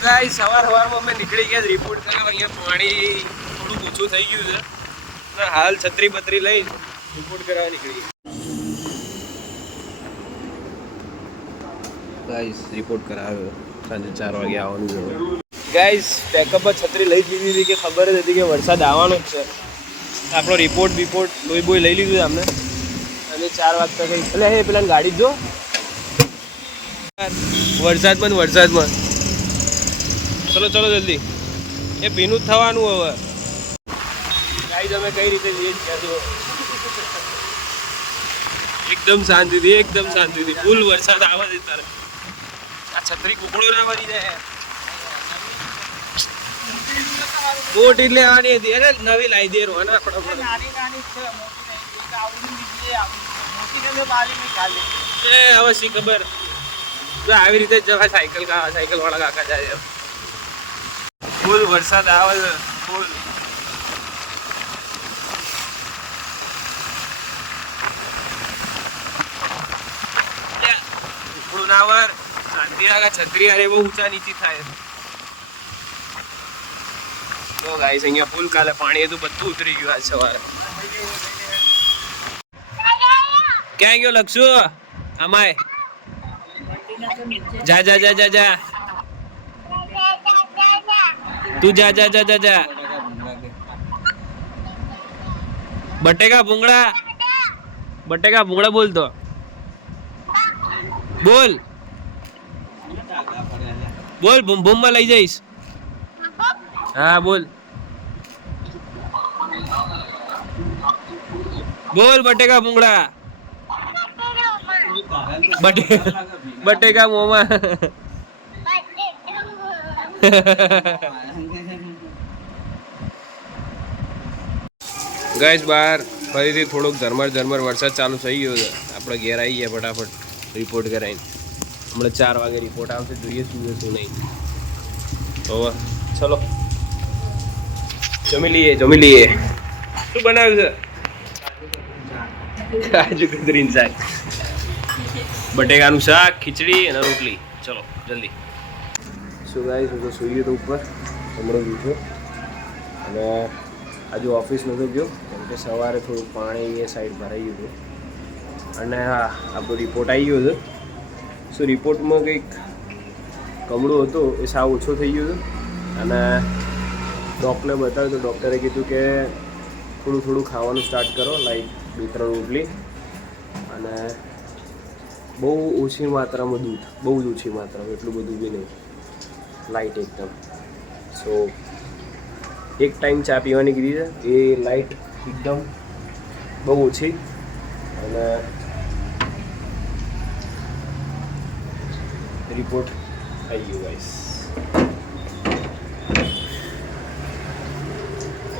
Guys સવારમાં અમે નીકળી ગયા રિપોર્ટ કરવા. અહીંયા પાણી થોડું ઓછું થઈ ગયું છે ને હાલ છત્રી બત્રી લઈ રિપોર્ટ કરવા નીકળી ગાઈસ. રિપોર્ટ કરાવ્યો, સાંજે 4 વાગે આવવાનું છે ગાઈસ. પેકઅપ છત્રી લઈ જ લીધી કે ખબર જ હતી કે વરસાદ આવવાનો જ છે. આપણો રિપોર્ટ લોહી બોય લઈ લીધું અમને અને 4 વાગતા કઈ એટલે હે પેલા ગાડી જો વરસાદમાં ચલો જલ્દી એ ભીનું જ થવાનું હવે. ગાઈસ અમે કઈ રીતે જઈએ છીએ એકદમ શાંતિથી ફૂલ વરસાદ આવે છે તારે. આ છત્રી કુકડો ના ભરી જાય. બોટ એટલે લેવાની હતી અરે નવી લાવી દે રો ને હવે શી ખબર આવી રીતે જવા સાયકલ વાળા કાકા જાય. ફૂલ વરસાદ આવે છે ફૂલ. શાંતિ રાખા છત્રી હારે બહુ ઊંચા નીચી થાય. તો ગાઈસ અહીંયા ફૂલ કાલે પાણી હતું બધું ઉતરી ગયું આજ સવારે. ક્યાં ગયો લક્ષુ? અમાય જા તું જા. બટેકા ભૂંગળા બોલતો બોલ ભૂમ માં લઈ જઈશ. હા બોલ બટેકા ભૂંગળા બટેકા મોમાં. ગાઈસ બહાર ફરીથી થોડોક ઝરમર વરસાદ ચાલુ થઈ ગયો છે. આપણે ઘેર આવી ગયા ફટાફટ રિપોર્ટ કરાવીને. હમણાં 4 વાગે રિપોર્ટ આવશે, જોઈએ શું નહીં. તો ચલો જમી લઈએ. શું બનાવ્યું છે? કાજુ કતરીનું શાક, બટેકાનું શાક, ખીચડી અને રોટલી. ચલો જલ્દી. શું ગાઈસ હું તો સૂઈ તો ઉપર હમણાં ઉઠ્યો અને આજે ઓફિસ નહોતો ગયો કેમ કે સવારે થોડું પાણી એ સાઈડ ભરાઈ ગયું હતું. અને હા આપણો રિપોર્ટ આવી ગયો હતો. સો રિપોર્ટમાં કંઈક કમળો હતો એ સાવ ઓછો થઈ ગયો હતો અને ડૉક્ટરને બતાવ્યું તો ડૉક્ટરે કીધું કે થોડું ખાવાનું સ્ટાર્ટ કરો, લાઈક 2-3 રોટલી અને બહુ ઓછી માત્રામાં દૂધ, બહુ જ ઓછી માત્રામાં, એટલું બધું બી નહીં, લાઇટ એકદમ. સો એક ટાઈમ ચા પીવાની કીધી છે એ લાઇટ એકદમ બહુ ઓછી. અને રિપોર્ટ આવી ગયો ગાઈસ.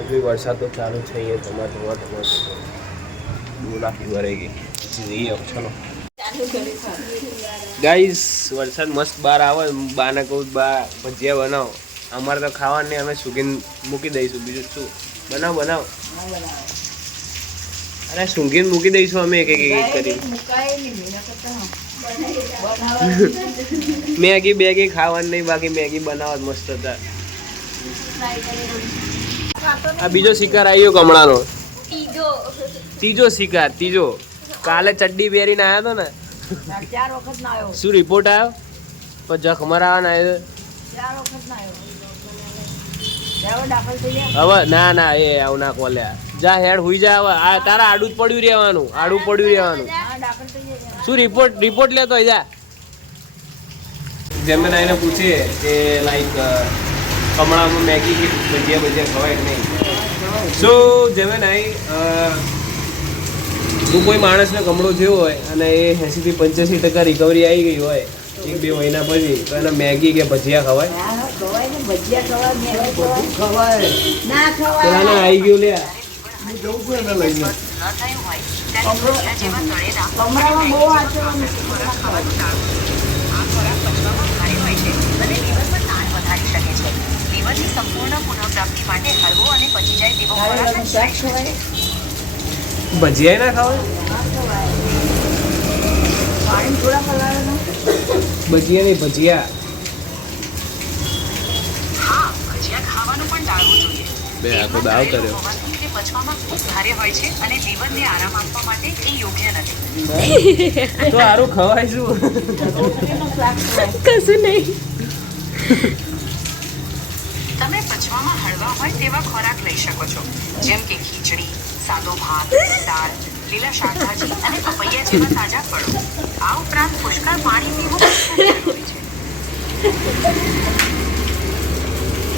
હજુ વરસાદ તો ચાલુ છે અહીંયા ધમાધમા બોલાકી ભરાઈ ગઈ. જઈએ ચલો ગાઈસ. વરસાદ મસ્ત બહાર આવે, બાને કહું બા ભજીયા બનાવો. અમારે તો ખાવાનું નહીં, અમે સુગીન મૂકી દઈશું. બીજું શું બનાવ અરે સુગીન મૂકી દઈશું અમે એક કરી. મેગી ખાવાનું નહીં, બાકી મેગી બનાવવા મસ્ત હતા. આ બીજો શિકાર આવ્યો કમળાનો, ત્રીજો શિકાર. કાલે ચડ્ડી પહેરીને આવ્યો હતો ને, 4 વખત ના આવ્યો. શું રિપોર્ટ આવ્યો? પણ જખમર આવવાના આવ્યો 4 વખત ના આવ્યો. દાખલ થઈ ગયા હવે. ના એ આવું ના કોલ્યા. જા હેડ હુઈ જા. હવે આ તારા આડું જ પડ્યું રહેવાનું. દાખલ થઈ ગયા. શું રિપોર્ટ લેતો જા. જેમને આઈને પૂછીએ કે લાઈક કમળામાં મેગી કે ભજીયા ખવાય કે નહીં. સો જેમે નહીં જો કોઈ માણસને કમળો થયો હોય અને એ 80 થી 85% રિકવરી આવી ગઈ હોય 1-2 મહિના પછી, તો એને મેગી કે ભજીયા ખવાય? પેલા આવી ગયું લે. સંપૂર્ણ પુનઃપ્રાપ્તિ માટે હળવો અને પચી જાય તેવો ખોરાક ભજીયા ના ખાવાય? ભજીયા નહીં, ભજીયા બે આખો તેલમાં દાવ તળેલું કર્યો. હોવાથી તે પચવામાં ખૂબ ભારે હોય છે અને જીવનને આરામ આપવા માટે એ યોગ્ય નથી. તો સારું ખવાય શું? કશું નહીં. તમે પચવામાં હળવા હોય તેવા ખોરાક લઈ શકો છો, જેમ કે ખીચડી, સાદો ભાત, દાળ, લીલા શાકભાજી અને પપૈયા જેવા તાજા ફળો. આ ઉપરાંત પુષ્કળ પાણી પીવું પણ ખૂબ જરૂરી છે.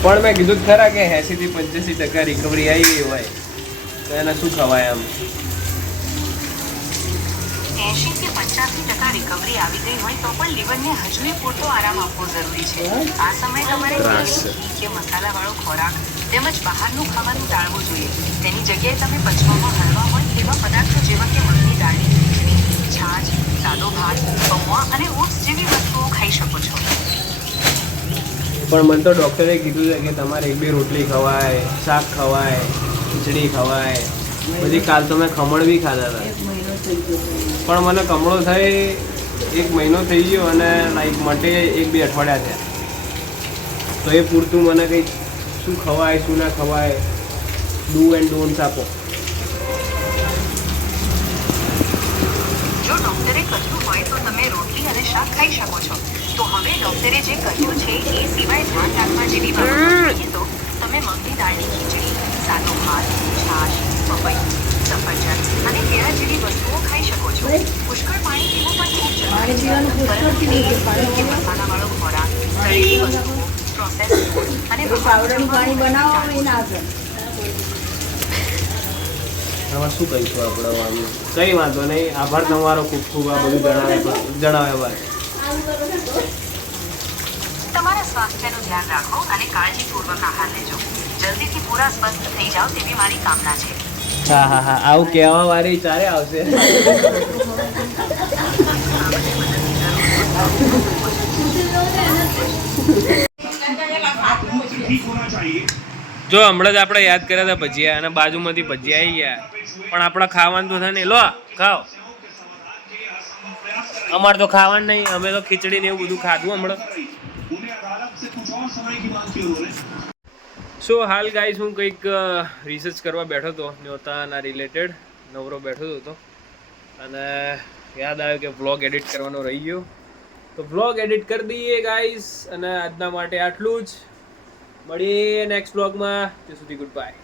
પણ મેં કીધું જ ખરા કે 80 થી 85% રિકવરી આવી ગઈ હોય તો એને શું ખવાય આમ? 80 થી 85% રિકવરી આવી ગઈ હોય તો પણ લીવરને હજુ પૂરતો આરામ આપવો જરૂરી છે. આ સમયે તમારે ત્રાસ છે. તેલ, ઘી કે મસાલાવાળો ખોરાક તેમજ બહારનું ખાવાનું ટાળવું જોઈએ. તેની જગ્યાએ તમે પચવામાં હળવા હોય તેવા પદાર્થો જેવા કે મગની દાળની ખીચડી, છાશ, સાદો ભાત, પૌવા અને ઓટ્સ જેવી વસ્તુઓ ખાઈ શકો છો. પણ મને તો ડૉક્ટરે કીધું છે કે તમારે 1-2 રોટલી ખવાય, શાક ખવાય, ખીચડી ખવાય. પછી કાલ તો મેં ખમણ બી ખાધા હતા. એક મહિનો થઈ ગયો. પણ મને કમળો થઈ 1 મહિનો થઈ ગયો અને લાઈક માટે 1-2 અઠવાડિયા થયા. તો એ પૂરતું મને કંઈક શું ખવાય શું ના ખવાય ડુ એન્ડ ડોન્ટ્સ આપો. જો ડોક્ટરે કહ્યું હોય તો તમે રોટલી અને શાક ખાઈ શકો છો. તો હવે ડોક્ટરે જે કહ્યું છે એ સિવાય ધ્યાન રાખવા જેવી બાબતો જોઈએ તો તમે મગની દાળની ખીચડી, સાદો ભાત, છાશ, પપૈયું, સફરજન અને કેળા જેવી વસ્તુઓ ખાઈ શકો છો. પુષ્કળ પાણી પીવું પણ ખૂબ પાણી જરૂરી પીવાનું છે. પુષ્કળ પીવું છે. પાણી કે પીવાનું. મસાલાવાળો ખોરાક, તળેલી વસ્તુઓ, પ્રોસેસ્ડ ફૂડ અને એ પાવડરનું પાણી બનાવો એ ના કરે. આમાં શું કહીશું આપણે આનું? કંઈ વાંધો નહીં. આભાર તમારો ખૂબ ખૂબ આ બધું જણાવ્યા બાદ. તમારા સ્વાસ્થ્યનું ધ્યાન રાખો અને કાળજીપૂર્વક આહાર લેજો. જલ્દીથી પૂરા સ્વસ્થ થઈ જાઓ તેવી મારી કામના છે. હા હા હા આવું કહેવા વાળી ચારે આવશે. જો હમણાં જ આપણે યાદ કર્યા હતા ભજીયા અને બાજુમાંથી ભજીયા આવી ગયા પણ આપણે ખાવાનું તો થાય ને. લો ખાઓ. અમારે તો ખાવાનું નહીં. અમે તો ખીચડી ને એવું બધું ખાધું હમણાં. સો હાલ ગાઈસ હું કંઈક રિસર્ચ કરવા બેઠો હતો ન્યોતાના રિલેટેડ નવરો બેઠો હતો અને યાદ આવ્યું કે વ્લોગ એડિટ કરવાનો રહી ગયો તો વ્લોગ એડિટ કરી દઈએ ગાઈસ. અને આજના માટે આટલું જ. મળીએ નેક્સ્ટ વ્લોગમાં. ત્યાં સુધી ગુડ બાય.